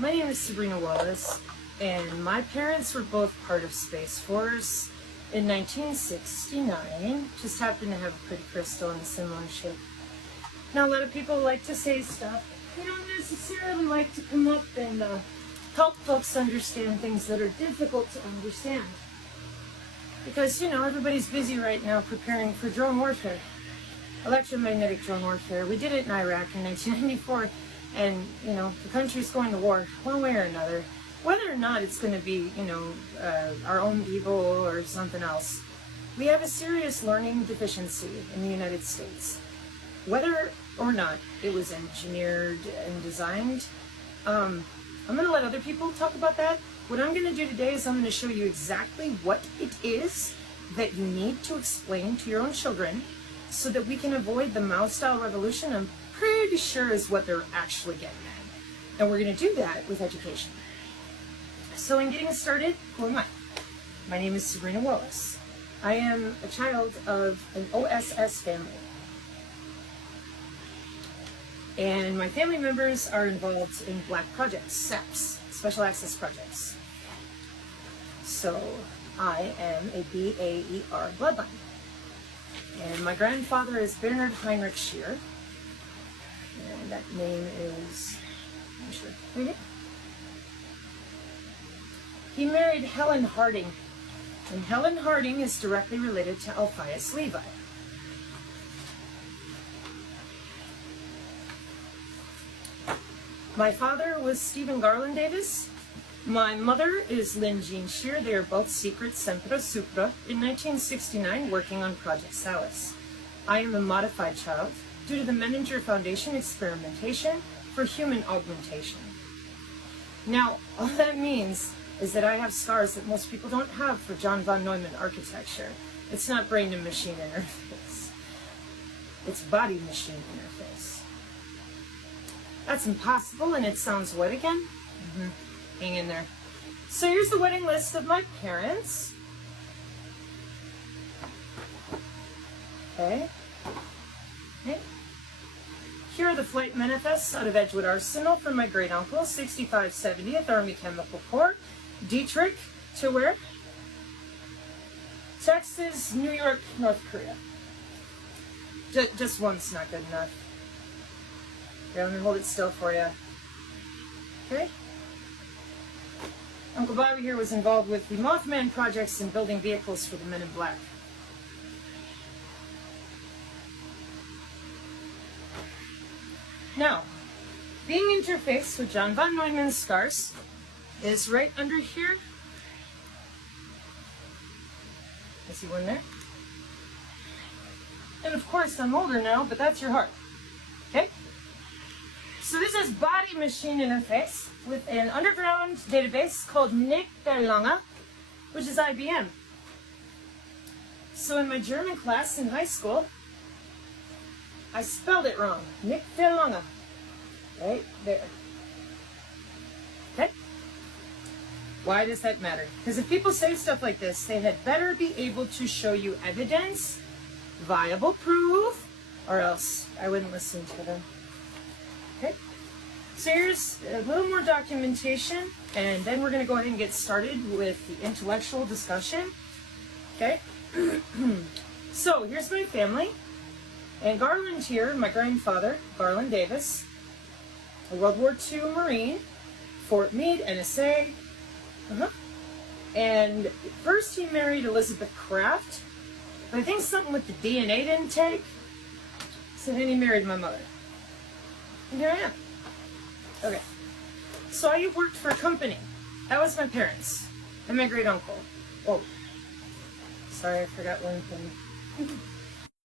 My name is Sabrina Wallace, and my parents were both part of Space Force in 1969. Just happened to have a pretty crystal and a similar shape. Now, a lot of people like to say stuff. They don't necessarily like to come up and help folks understand things that are difficult to understand. Because, everybody's busy right now preparing for drone warfare. Electromagnetic drone warfare. We did it in Iraq in 1994. And, the country's going to war one way or another. Whether or not it's going to be, our own evil or something else. We have a serious learning deficiency in the United States. Whether or not it was engineered and designed, I'm going to let other people talk about that. What I'm going to do today is I'm going to show you exactly what it is that you need to explain to your own children so that we can avoid the Mao-style revolution. I'm pretty sure is what they're actually getting at. And we're going to do that with education. So in getting started, who am I? My name is Sabrina Wallace. I am a child of an OSS family. And my family members are involved in black projects, SAPs, Special Access Projects. So I am a BAER bloodline. And my grandfather is Bernard Heinrich Scheer. And that name is, I'm sure, right here. He married Helen Harding. And Helen Harding is directly related to Alphaeus Levi. My father was Stephen Garland Davis. My mother is Lynn Jean Scheer. They are both secret Sempre Supra in 1969 working on Project Salus. I am a modified child due to the Menninger Foundation experimentation for human augmentation. Now, all that means is that I have scars that most people don't have for John von Neumann architecture. It's not brain to machine interface. It's body machine interface. That's impossible, and it sounds what again? Hang in there. So here's the wedding list of my parents. Okay. Here are the flight manifests out of Edgewood Arsenal from my great uncle, 65 70th Army Chemical Corps, Dietrich to where? Texas, New York, North Korea. Just one's not good enough. Here, let me hold it still for you. Okay? Uncle Bobby here was involved with the Mothman projects and building vehicles for the Men in Black. Now, being interfaced with John von Neumann's scars is right under here. I see one there. And of course, I'm older now, but that's your heart. Okay? So this is body machine interface with an underground database called Nickverlange, which is IBM. So in my German class in high school, I spelled it wrong. Nickverlange. Right there. Okay? Why does that matter? Because if people say stuff like this, they had better be able to show you evidence, viable proof, or else I wouldn't listen to them. Okay? So here's a little more documentation, and then we're going to go ahead and get started with the intellectual discussion. Okay? So here's my family. And Garland here, my grandfather, Garland Davis, a World War II Marine, Fort Meade, NSA. And first he married Elizabeth Kraft, but I think something with the DNA didn't take, so then he married my mother. And here I am. Okay. So I worked for a company. That was my parents and my great uncle. Oh, sorry, I forgot one thing.